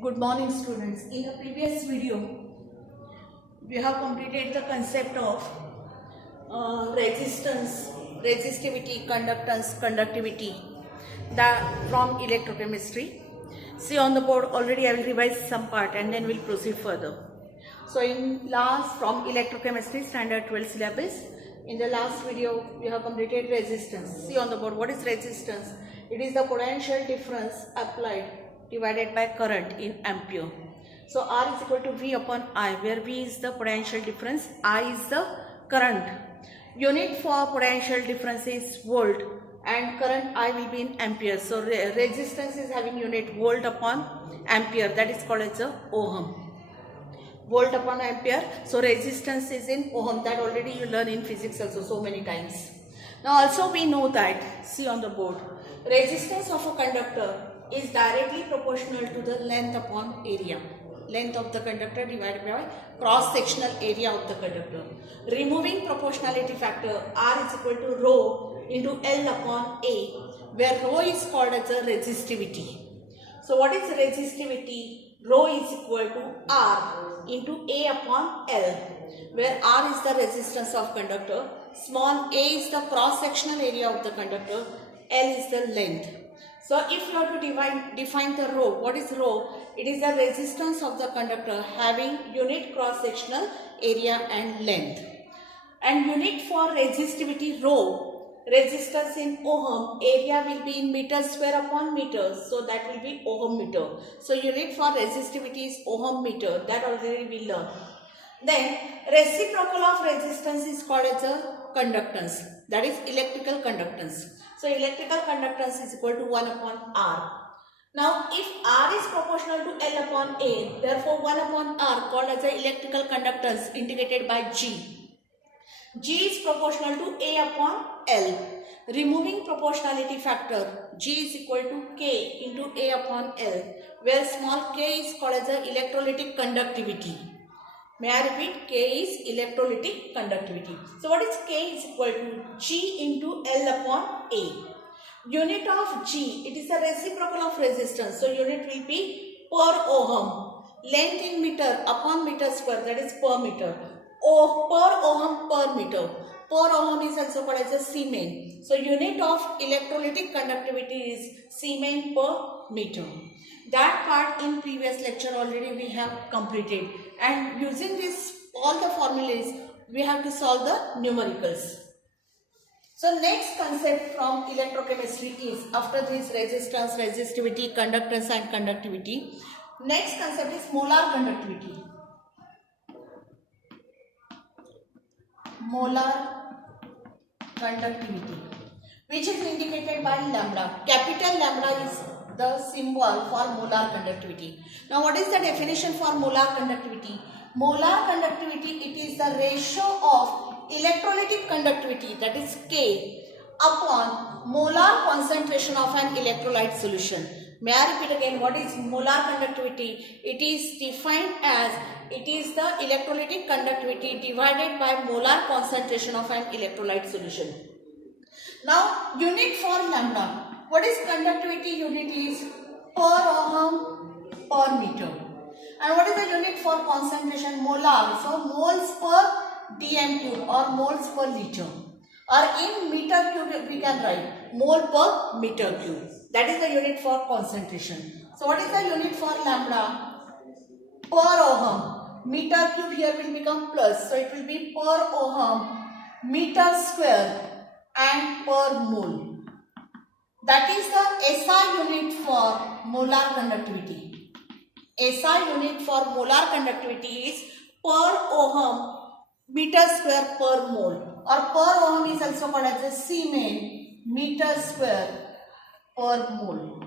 Good morning, students. In the previous video, we have completed the concept of resistance, resistivity, conductance, conductivity from electrochemistry. See on the board already I will revise some part and then we'll proceed further. So in last from electrochemistry standard 12 syllabus, in the last video we have completed resistance. See on the board what is resistance? It is the potential difference applied divided by current in ampere. So R is equal to V upon I, where V is the potential difference, I is the current. Unit for potential difference is volt and current I will be in ampere. So resistance is having unit volt upon ampere, that is called as a ohm. Volt upon ampere. So resistance is in ohm, that already you learn in physics also so many times. Now also we know that, see on the board, resistance of a conductor is directly proportional to the length upon area. Length of the conductor divided by cross-sectional area of the conductor. Removing proportionality factor, R is equal to rho into L upon A, where rho is called as a resistivity. So what is resistivity? Rho is equal to R into A upon L, where R is the resistance of conductor, small a is the cross-sectional area of the conductor, L is the length. So if you have to define the rho, what is rho? It is the resistance of the conductor having unit cross-sectional area and length. And unit for resistivity rho, resistance in ohm, area will be in meter square upon meter. So that will be ohm meter. So unit for resistivity is ohm meter, that already we learned. Then reciprocal of resistance is called as a conductance, that is electrical conductance. So electrical conductance is equal to 1 upon R. Now if R is proportional to L upon A, therefore 1 upon R called as the electrical conductance integrated by G. G is proportional to A upon L. Removing proportionality factor, G is equal to K into A upon L, where small k is called as the electrolytic conductivity. May I repeat? K is electrolytic conductivity. So what is K is equal to G into L upon A. Unit of G, it is a reciprocal of resistance. So unit will be per ohm. Length in meter upon meter square, that is per meter. Per ohm per meter. Per ohm is also called as a Siemens. So unit of electrolytic conductivity is Siemens per meter. That part in previous lecture already we have completed, and using this all the formulas we have to solve the numericals. So next concept from electrochemistry is, after this resistance, resistivity, conductance and conductivity, next concept is molar conductivity. Molar conductivity, which is indicated by lambda. Capital lambda is the symbol for molar conductivity. Now what is the definition for molar conductivity? Molar conductivity, it is the ratio of electrolytic conductivity, that is K, upon molar concentration of an electrolyte solution. May I repeat again, what is molar conductivity? It is defined as, it is the electrolytic conductivity divided by molar concentration of an electrolyte solution. Now unit for lambda. What is conductivity unit is per ohm per meter. And what is the unit for concentration? Molar. So moles per dm cube or moles per liter. Or in meter cube we can write mole per meter cube. That is the unit for concentration. So what is the unit for lambda? Per ohm. Meter cube here will become plus. So it will be per ohm meter square and per mole. That is the SI unit for molar conductivity. SI unit for molar conductivity is per ohm meter square per mole, or per ohm is also called as a Siemens meter square per mole.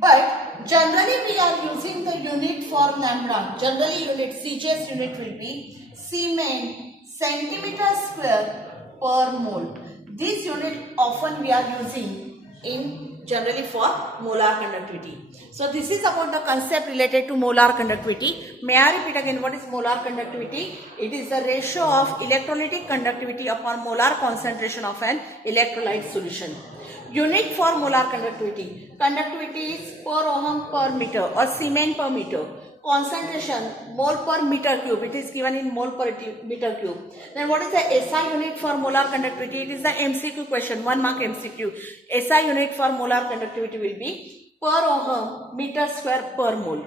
But generally we are using the unit for lambda. Generally unit, CGS unit will be Siemens centimeter square per mole. This unit often we are using in generally for molar conductivity. So this is about the concept related to molar conductivity. May I repeat again, what is molar conductivity? It is the ratio of electrolytic conductivity upon molar concentration of an electrolyte solution. Unit for molar conductivity. Conductivity is per ohm per meter or Siemens per meter. Concentration mole per meter cube. It is given in mole per meter cube. Then what is the SI unit for molar conductivity? It is the MCQ question. 1 mark MCQ. SI unit for molar conductivity will be per ohm meter square per mole.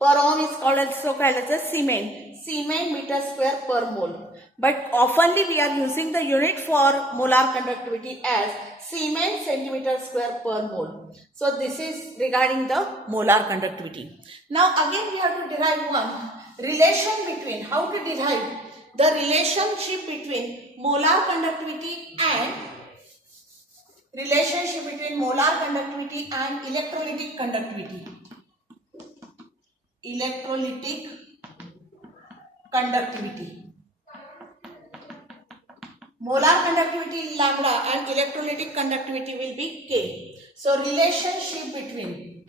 Per ohm is also called as a Siemens meter square per mole. But oftenly we are using the unit for molar conductivity as Siemens centimeter square per mole. So this is regarding the molar conductivity. Now again we have to derive one relation between, how to derive the relationship between molar conductivity and electrolytic conductivity. Electrolytic conductivity. Molar conductivity lambda and electrolytic conductivity will be K. So relationship between,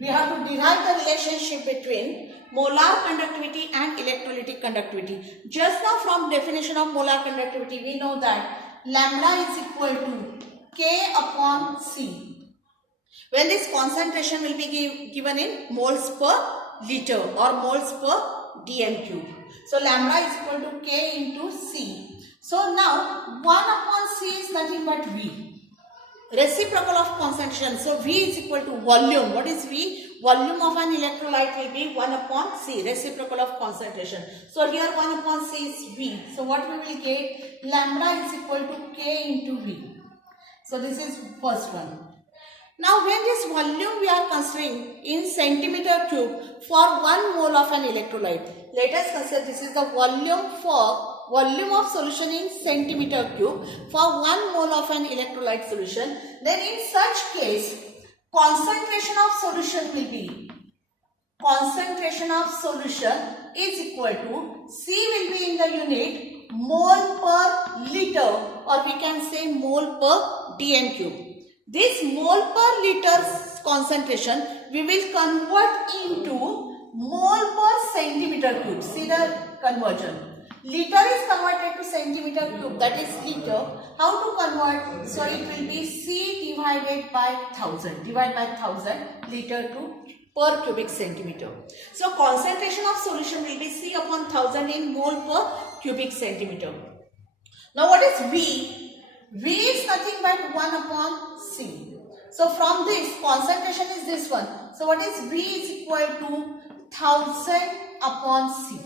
we have to derive the relationship between molar conductivity and electrolytic conductivity. Just now from definition of molar conductivity we know that lambda is equal to K upon C. When this concentration will be given in moles per liter or moles per dm cube. So lambda is equal to K into C. So now 1 upon C is nothing but V. Reciprocal of concentration. So V is equal to volume. What is V? Volume of an electrolyte will be 1 upon C. Reciprocal of concentration. So here 1 upon C is V. So what we will get? Lambda is equal to K into V. So this is first one. Now when this volume we are considering in centimeter cube for 1 mole of an electrolyte. Let us consider this is the volume of solution in centimeter cube for 1 mole of an electrolyte solution. Then in such case concentration of solution will be, concentration of solution is equal to, C will be in the unit mole per liter or we can say mole per dm cube. This mole per liter concentration we will convert into mole per centimeter cube. See the conversion. Liter is converted to centimeter cube, that is liter. How to convert? So it will be C divided by 1000. Divide by 1000 liter to per cubic centimeter. So concentration of solution will be C upon 1000 in mole per cubic centimeter. Now what is V? V is nothing but 1 upon C. So from this concentration is this one. So what is V is equal to 1000 upon C.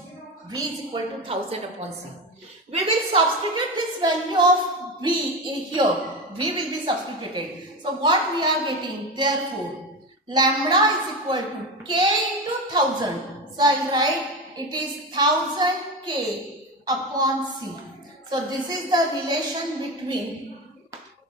V is equal to 1000 upon C. We will substitute this value of V in here. V will be substituted. So what we are getting? Therefore, lambda is equal to K into 1000. So I write it is 1000 K upon C. So this is the relation between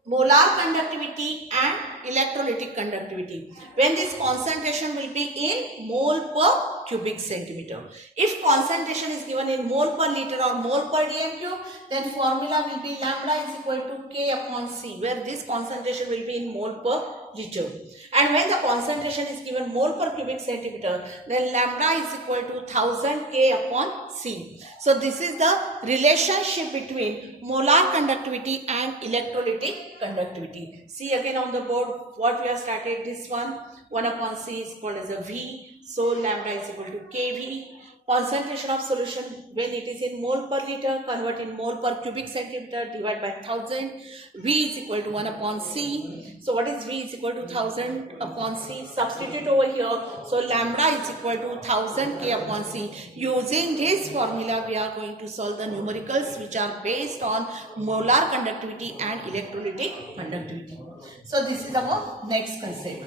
molar conductivity and electrolytic conductivity. When this concentration will be in mole per cubic centimeter. If concentration is given in mole per liter or mole per dm cube, then formula will be lambda is equal to K upon C, where this concentration will be in mole per liter. And when the concentration is given mole per cubic centimeter, then lambda is equal to 1000 K upon C. So this is the relationship between molar conductivity and electrolytic conductivity. See again on the board what we have started, this one 1 upon C is called as a V. So lambda is equal to KV. Concentration of solution when it is in mole per liter, convert in mole per cubic centimeter, divide by 1000. V is equal to 1 upon C. So what is V is equal to 1000 upon C? Substitute over here. So lambda is equal to 1000 K upon C. Using this formula we are going to solve the numericals which are based on molar conductivity and electrolytic conductivity. So this is our next concept.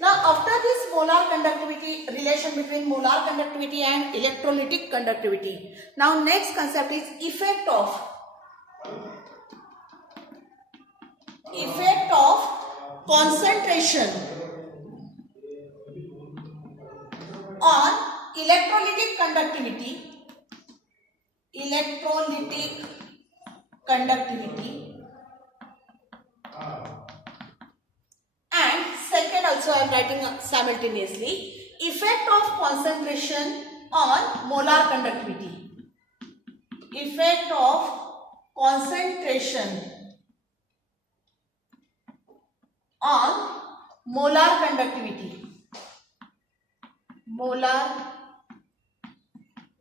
Now after this molar conductivity, relation between molar conductivity and electrolytic conductivity. Now next concept is effect of concentration on electrolytic conductivity. And second also I am writing simultaneously, effect of concentration on molar conductivity. Effect of concentration on molar conductivity. Molar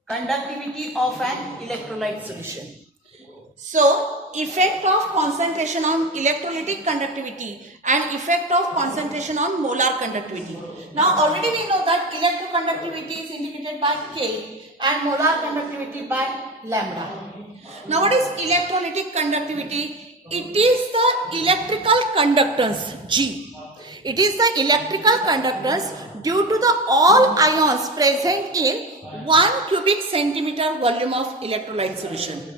conductivity of an electrolyte solution. So, effect of concentration on electrolytic conductivity and effect of concentration on molar conductivity. Now, already we know that electroconductivity is indicated by K and molar conductivity by lambda. Now, what is electrolytic conductivity? It is the electrical conductance G. It is the electrical conductance due to the all ions present in 1 cubic centimeter volume of electrolyte solution.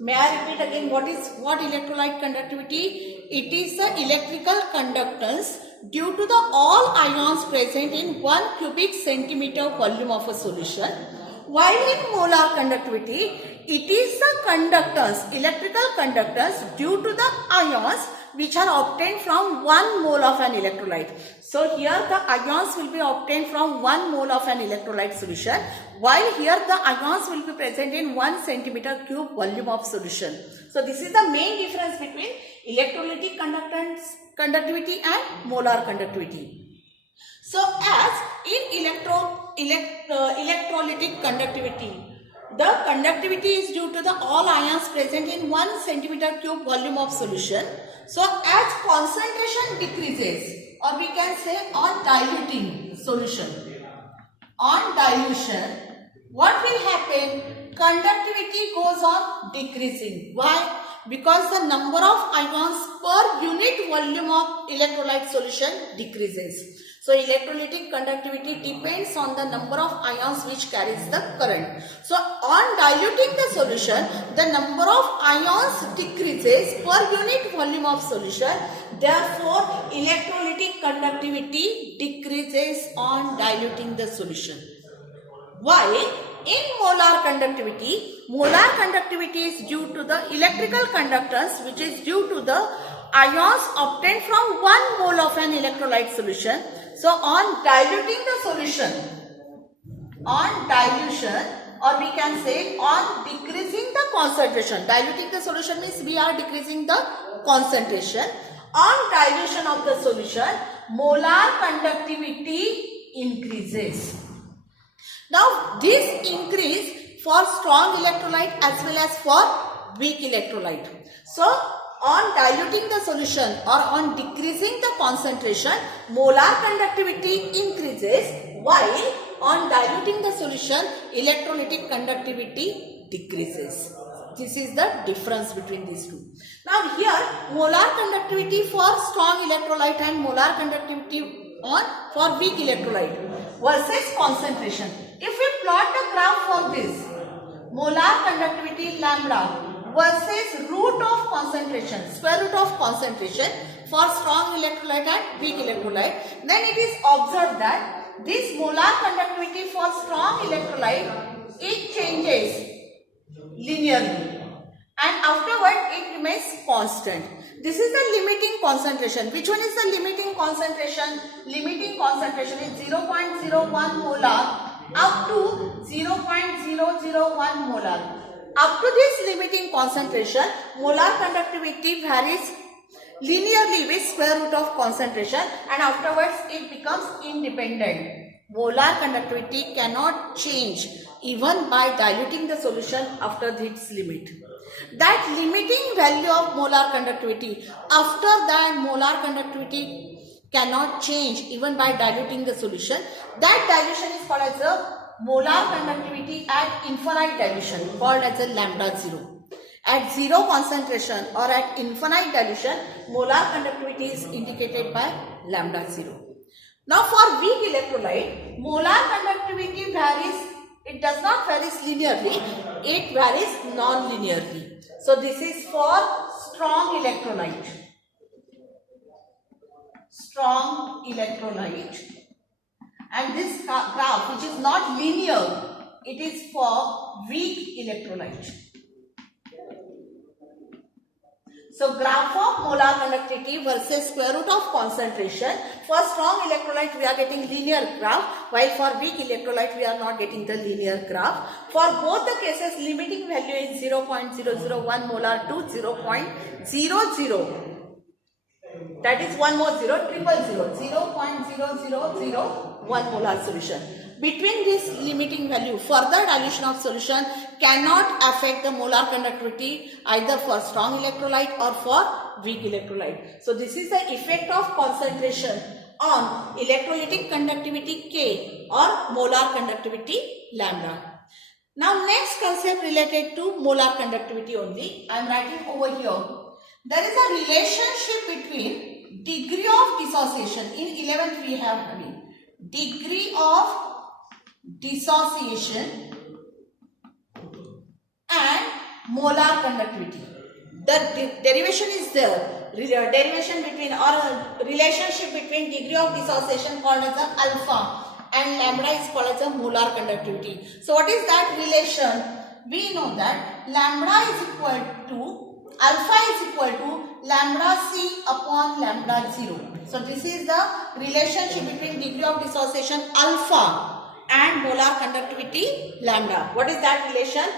May I repeat again what electrolyte conductivity? It is the electrical conductance due to the all ions present in 1 cubic centimeter volume of a solution. While in molar conductivity, it is the conductance, electrical conductance due to the ions which are obtained from 1 mole of an electrolyte. So here the ions will be obtained from 1 mole of an electrolyte solution, while here the ions will be present in 1 centimeter cube volume of solution. So this is the main difference between electrolytic conductivity and molar conductivity. So as in electrolytic conductivity, the conductivity is due to the all ions present in 1 centimeter cube volume of solution. So as concentration decreases, or we can say on diluting solution, on dilution, what will happen? Conductivity goes on decreasing. Why? Because the number of ions per unit volume of electrolyte solution decreases. So electrolytic conductivity depends on the number of ions which carries the current. So on diluting the solution, the number of ions decreases per unit volume of solution. Therefore, electrolytic conductivity decreases on diluting the solution. While in molar conductivity is due to the electrical conductance, which is due to the ions obtained from 1 mole of an electrolyte solution. So on diluting the solution, on dilution, or we can say on decreasing the concentration. Diluting the solution means we are decreasing the concentration. On dilution of the solution, molar conductivity increases. Now this increase for strong electrolyte as well as for weak electrolyte. So on diluting the solution or on decreasing the concentration, molar conductivity increases, while on diluting the solution, electrolytic conductivity decreases. This is the difference between these two. Now here, molar conductivity for strong electrolyte and molar conductivity for weak electrolyte versus concentration. If we plot the graph for this, molar conductivity lambda versus root of concentration, square root of concentration for strong electrolyte and weak electrolyte, then it is observed that this molar conductivity for strong electrolyte, it changes linearly and afterward it remains constant. This is the limiting concentration. Which one is the limiting concentration? Limiting concentration is 0.01 molar up to 0.001 molar. Up to this limiting concentration, molar conductivity varies linearly with square root of concentration and afterwards it becomes independent. Molar conductivity cannot change even by diluting the solution after its limit. That limiting value of molar conductivity, after that molar conductivity cannot change even by diluting the solution. That dilution is called as a molar conductivity at infinite dilution, called as a lambda 0. At zero concentration or at infinite dilution, molar conductivity is indicated by lambda 0. Now for weak electrolyte, molar conductivity varies. It does not vary linearly, it varies non-linearly. So this is for strong electrolyte. Strong electrolyte. And this graph, which is not linear, it is for weak electrolyte. So graph of molar conductivity versus square root of concentration. For strong electrolyte we are getting linear graph, while for weak electrolyte we are not getting the linear graph. For both the cases limiting value is 0.001 molar to 0.00. That is one more 0.0001 molar solution. Between this limiting value, further dilution of solution cannot affect the molar conductivity either for strong electrolyte or for weak electrolyte. So this is the effect of concentration on electrolytic conductivity K or molar conductivity lambda. Now next concept related to molar conductivity only. I am writing over here. There is a relationship between degree of dissociation. In 11th we have studied degree of dissociation and molar conductivity. The derivation is there. Derivation between or relationship between degree of dissociation called as a alpha and lambda is called as a molar conductivity. So what is that relation? We know that lambda is equal to alpha is equal to lambda c upon lambda 0. So this is the relationship between degree of dissociation alpha and molar conductivity lambda. What is that relation?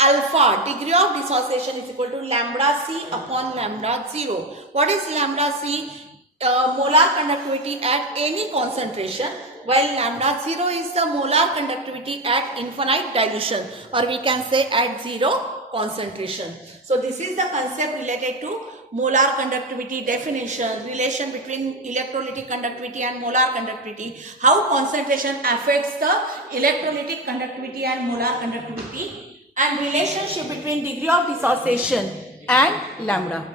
Alpha, degree of dissociation is equal to lambda c upon lambda 0. What is lambda c? Molar conductivity at any concentration, while lambda 0 is the molar conductivity at infinite dilution, or we can say at 0 concentration. So this is the concept related to molar conductivity definition, relation between electrolytic conductivity and molar conductivity, how concentration affects the electrolytic conductivity and molar conductivity, and relationship between degree of dissociation and lambda.